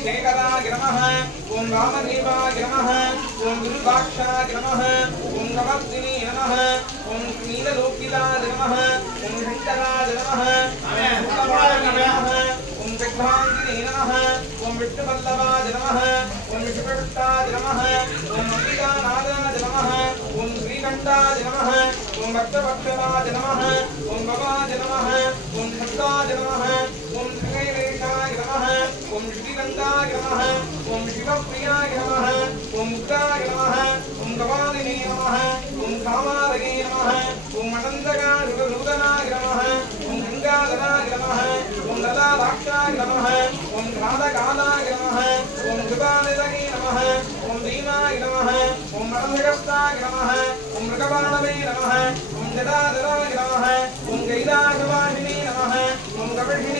श्रुतिशेखराय नमः ॐ रामदेवाय नमः ॐ गुरुभाक्षाय नमः ॐ नमस्तिने नमः ॐ नीललोकिताय नमः ॐ शङ्कराय नमः ॐ विघ्नाङ्गिने नमः ॐ विष्णुवल्लभाय नमः ॐ विष्णुप्रवृत्ताय नमः ॐ अम्बिकानाथाय नमः ॐ श्रीकण्ठाय नमः ॐ भक्तवत्सलाय नमः ॐ भवाय नमः ॐ शब्दाय नमः ॐ श्रीवेशाय नमः ॐ श्रीगन्धाय नमः ॐ शिवप्रियाय नमः ॐ मुक्ताय नमः ॐ गवादिने नमः ॐ कामालये नमः ॐ अनन्तकाशुरनूतनाय नमः ॐ गङ्गाधराय नमः ॐ ललाक्षाय नमः ॐ घातकालाय नमः ॐ कृपानिधये नमः ॐ भीमाय नमः ॐ मरणगस्ताय नमः ॐ मृगबाणवे नमः ॐ जटाधराय नमः ॐ कैलासवासिने नमः ॐ कपिषिणे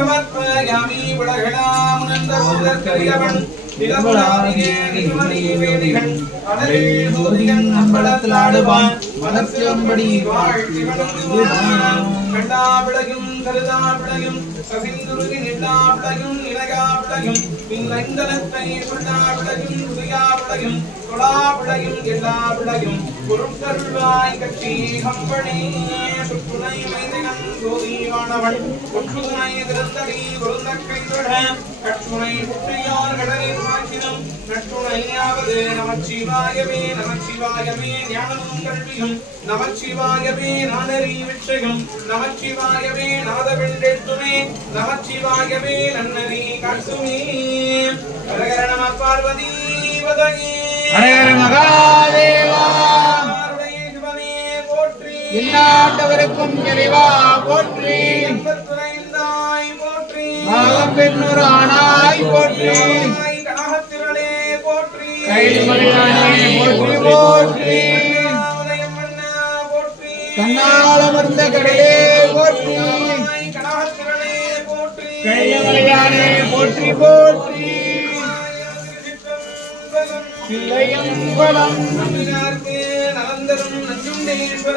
சமர்ப்பயாமி உலகளாமுனந்த புதற்கரியவன் நிலமுலாரிகே நிகமணி வேதிகள் கடலில் சூரியன் கட்சி கம்பனே சுற்றுனை மைந்தகன். சோதிவானவன் ஒற்றுனை திருந்தடி பொருந்தக்கை தொட கற்றுனை புற்றியார் கடலில் மாற்றினம் நற்றுணையாவது நமச்சிவாயவே நமச்சிவாயவே ஞானமும் கல்வியும் நமச்சிவாயவே நானறி விச்சயம் நமச்சிவாயவே நாதவெண்டெழுத்துமே நமச்சிவாயவே நன்னறி காட்டுமே. ஹரஹர நம பார்வதி வதகி. ஹரஹர மகாதேவா. ஆருடைய சிவனே போற்றி. எந்நாட்டவருக்கும் இறைவா. போற்றி. எண்பத்துரைந்தாய் போற்றி. மாலம் பெண்ணூர் ஆனாய் போற்றி. கனகத்திரளே போற்றி. கடலே நஞ்சுண்டேஸ்வர